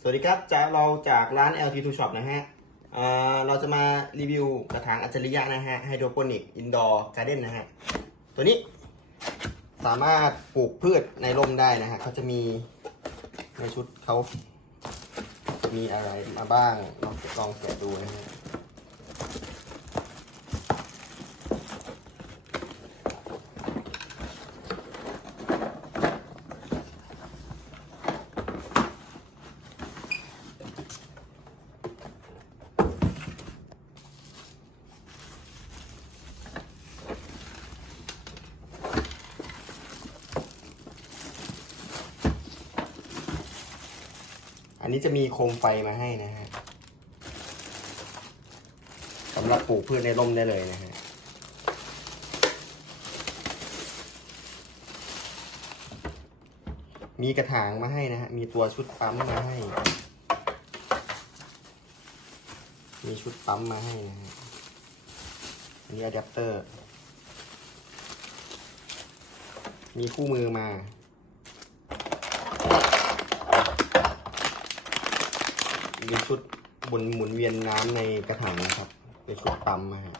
สวัสดีครับจากเราจากร้าน LT2 Shop นะฮะเเราจะมารีวิวกระถางอัจฉริยะนะฮะไฮโดรโปนิกอินดอร์การ์เด้นนะฮะ ตัวนี้สามารถปลูกพืชในร่มได้นะฮะเขาจะมีในชุดเขามีอะไรมาบ้างลองลองแกะดูนะฮะ อันนี้จะมีโคมไฟมาให้นะฮะสำหรับปลูกพืชในร่มได้เลยนะฮะมีกระถางมาให้นะฮะ มีตัวชุดปั๊มมาให้ มีชุดปั๊มมาให้นะฮะอันนี้อะแดปเตอร์ มีคู่มือมา มีชุดบนหมุนเวียนน้ำในกระถางนะครับเป็นชุดปั๊มมาฮะ